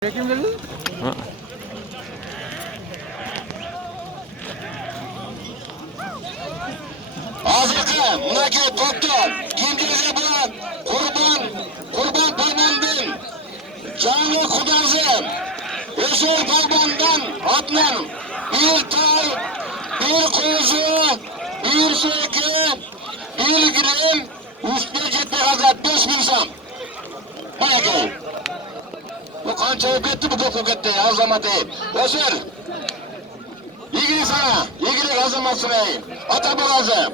Kim dedi? Hazırda mınaki toptan kimdirize bulan kurban parmağından canlı kudazı Resul parmağından atlan bir tal, bir kuzu, bir söke, bir girim, üstüne cephe kazat 5.000 sam. Mınaki. Bu kança öketti bu koku gitti azamati. Resul. İlgili sana, ilgili azamatsın ey. Ata bu gazı.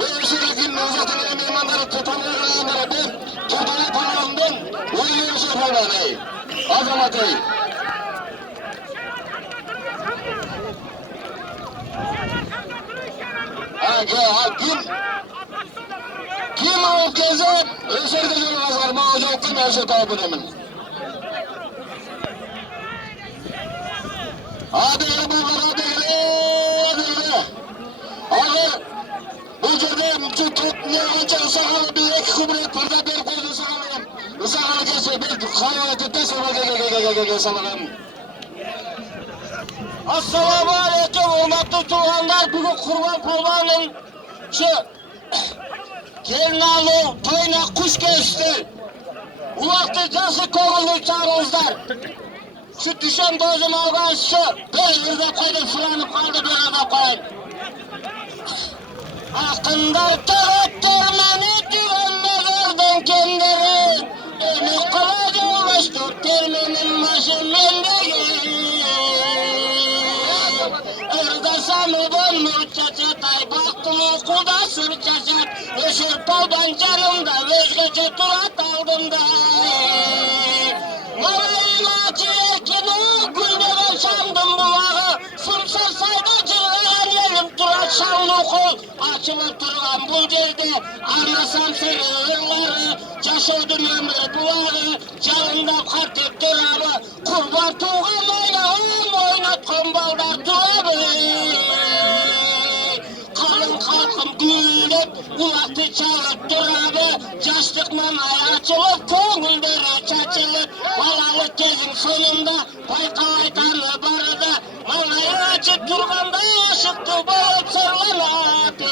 Bu işirdeki uzatın meymanları tutamlayanlara ben tutulu parmağından uyuyor şey parmağın ey. Azamat ey. Kim o gezip, öşer gezip azar, mağaza okuyma öşer tabi demin. Hadi babalar, hadi gele. Hadi. Bu жерде tuttup ne anca ısakalı bir iki kubret burada bir koydu ısakalıyım. Isakalı geçe bir hayvanı tuttu sonra gel salalım. Assalamu aleyküm hurmatlı tuğanlar. Bugün Kurban Kurban'ın şu gelin alı toyuna kuş geçti. Ulaktı cası kovuldu çağırızlar. Şu düşen dozum algan şu bir yerde koydu fırlanıp kaldı bir yerde koyun. Akınlar taraftarmanı güvenmezlerden kendiri. Beni kolayca ulaştır termenin başı mendegi. Erda sanıdan nur çaçatay baktım okuda sır çaçat. Öşür paldan canımda özgece turat aldımda. Malayına çiğekin o gündere sandım bulağı. Sımsar sayda cırlayan yerim turat şanlı kol. Açılıp durgan bu yerde anlasam seni ırları. Yaşadım ömrü bulağı. Canımda kartıp durabı. Kurban tuğan oynatkan baldar turabı. Kalın kalkım gülüp ulaktı çalıp durabı. Yaşlıkman ay açılıp koğulları çaçılıp. Balalık gezin sonunda paykay tanrı barıda. Manayı açıp durganda aşıktı balıp sırlanadı.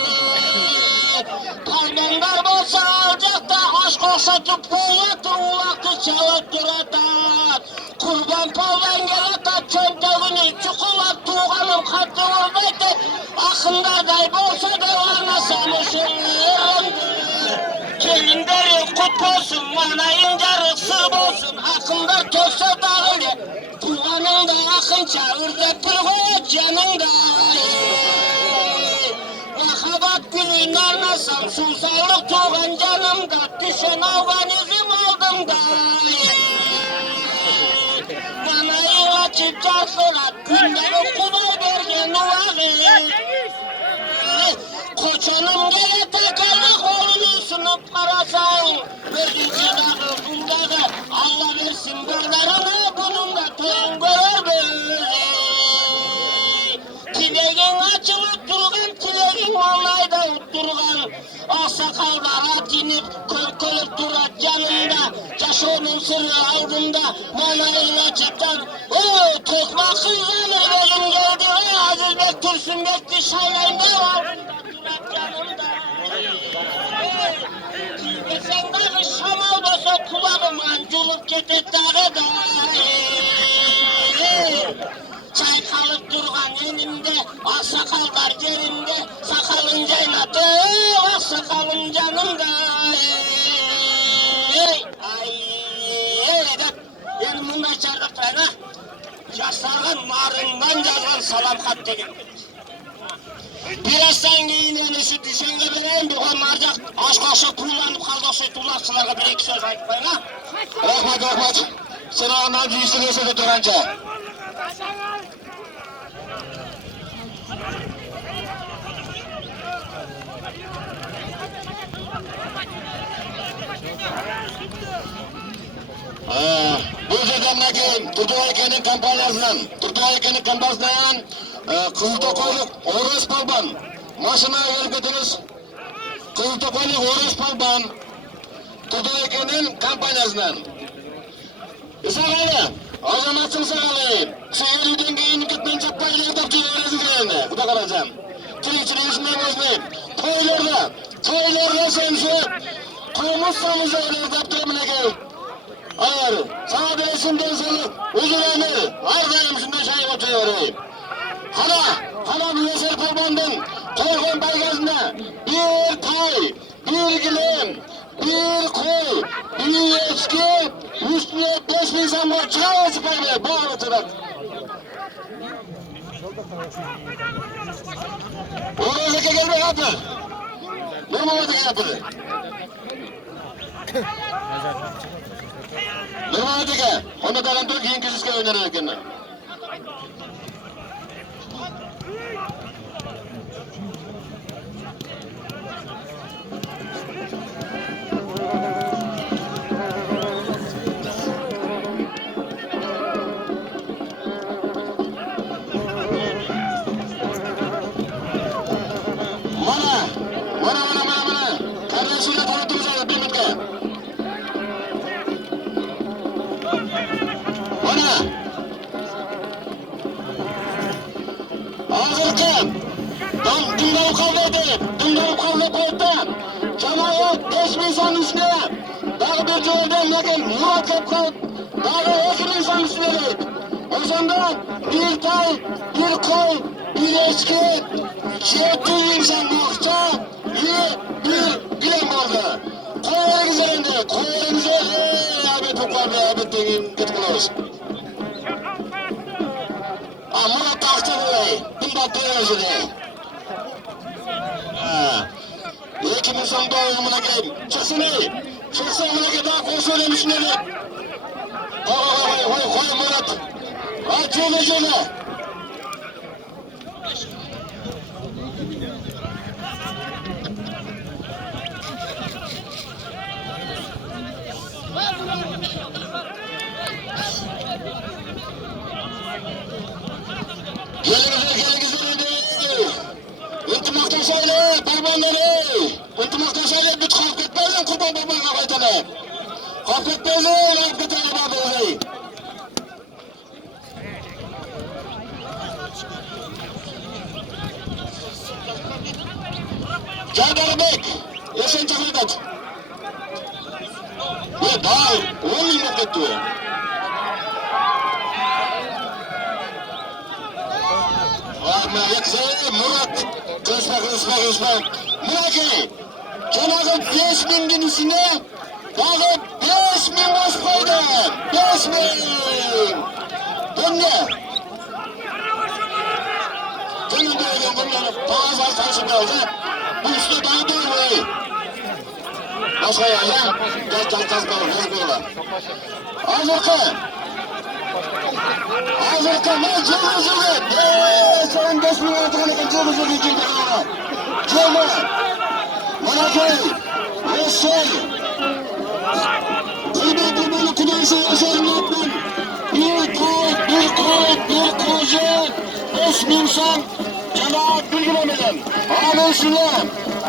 Pardonlar bolsa alacakta aşk okşatıp koyatı ulaktı çalıp duratar. Kurban pavdan gel atat çöntevini çukulap tuğanım kattı vurmaydı. Akınlarday bolsa da varmasamışım. Gelin derin kut olsun, manayın carık sığ olsun. Akınlar toksa dağılır, tuğanın da akın çağır da pırgı canında. Vakabat gülün armasam, susallık tuğan canımda. Düşen avganizm aldım da. Manayı açıp çarpırat, günleri kulay bergen uvağı. Koçanım gele tekerli kolunu sunup arasan. Verdici dağı bundağı Allah versin buralarını bunun da toyun görür böyle. Tileğin açılıp durgan tileğin olayda utturgan. Aksakallar at inip korkulup durat canımda. Caşonun sırrı aldımda manayına çıktan. Tokmak hızlanır benim geldi. Aziz Bek Tursun Bekli şaylayında aldımda. Sen dağı şamal basa kulağım anculup getet dağı da. Çay kalıp durgan elimde, aksakallar yerimde. Sakalın caynadı, aksakalın canımda. Yani bundan çardıklarına yaşlardan narından yazan salam kat degen. Birazdan giyineni şu düşenge vereyim bir onlarca aşk aşık kullanıp kaldı o tullarsılarga bir iki söz aytmayın ha. Rahmat. Sen ondan büyüsün ese de duranca. Bu yerden keyin Turtuayke'nin kampanyasından Kızıltokoyluk Oğuz Palban maşınaya gelip getiniz. Kızıltokoyluk Oğuz Palban Turtuayke'nin kampanyasından. İsa'yla Azamatçım sağlayayım. Seyirliden giyin gitmeyin çapayla yaptı öğresin üzerinde. Bu da kalacağım. Tirikçiliğin içinden bozmayayım. Toylarda sensi. Koymuşsanız öyle yaptırımına gel. Ağır. Sana değilsinden seni uzun ömür. Ardayım şimdi şey oturuyorum. Hala bir yeşil kurbandan Torgun Baygaz'ına bir tay, bir gilim, bir koy, bir eski, üstüne 5.000 zamlar çay sıfırlı. Bu anlatırak. Uğraşıka gelmek yapır. Nurmamadaki yapır. Nurmamadaki. Onda da dur giyin küsüske oynarlar kendine. Mana. Kardeşiyle tanıttığımız abi bir müddet. Mana. Hazırken. Dündarım kavga koydu. Cemaat 5.000 insan üstüne. Daha bir yoldan yakın Murat Kapkan. Daha 2.000 insan üstüne. O zaman bir tay, bir koy, bir eski, 7 insan yoksa bir bilen vardı. Koyları güzelinde, koyları güzel. Abi toparlı, abi tegin, git kılavuz. Murat da aktar olayı. Bundan duyuyoruz diye. 2.000 son doğumuna gelin. Çıksın amına gelin. Daha koy söylemişsin dedi. Koy Murat. Cöle. Gelin güzel. İntimaktan söyle, parmağınları. İntimaktan söyle, bir kalk etmezsin kurban parmağına kaytanı. Kalk etmezsin, kalk etmezsin parmağına. Caydar Bek, yaşayın çakırdat. Ya daha 10 bin vakit diyor. Murat, kısma. Murat Bey, Cenab-ı 5.000'in içine daha 5.000 boş koydum. 5.000. Dönme. Dönün bunları bazı karşımda olacak. Bu üstü bana dönmeyi. Başka yerden gel kalır. Hazırka ne cılgı. Sen 5.000 ortağına cılgı için bana. Cılgı. Manakay. Resul. Kulübe kulübesi yaşarım yapmam. Bir kuzu. 5.000 son. Cemaat bilgilemedim. Ağabeysiyle.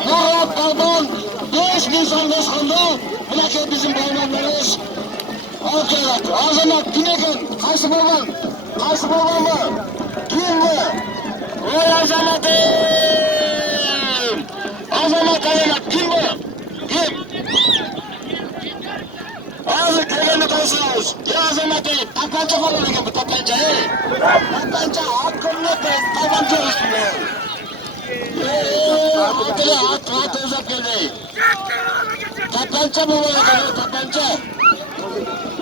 Murat Balban. 5.000 son başkandı. Bırakın bizim bayramlarımız. Alkayrak, Azamat, Güneyken, Karşı Balban mı? Kim mi? Vay Azamat'ım! Azamat, kim bu? Kim? Ağzı köylerini konuşuyoruz. Ya Azamat'ım, tapanca falan gibi tapanca, Tapanca, hakkını tapanca üstünde. Atı uzak geldi. Tapanca mı var? Tapanca.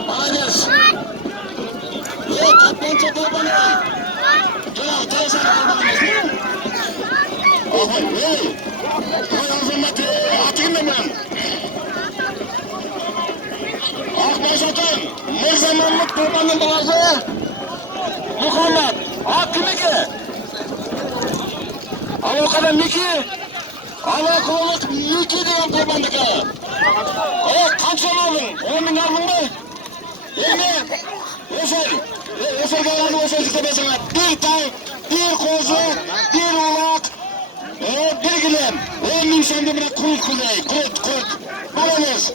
Ağabeyler. Tapanca kurbanı. Gel sen kurbanı. Koy Azamat'ı atayım da ben. Akbaşat'ın Mirza Mahmut kurbanın babası. Muhammed. Kimi ki? Avukada Miki. Avukada Miki diyen kurbandık ha. Kaç son aldın? 10 bin aldın mı? Yenge. Eser gayranı olsun çıktı ben sana. Bir tay, bir kozu, bir ulak, bir gülüm. 10 bin sende bırak kurt. Babanız.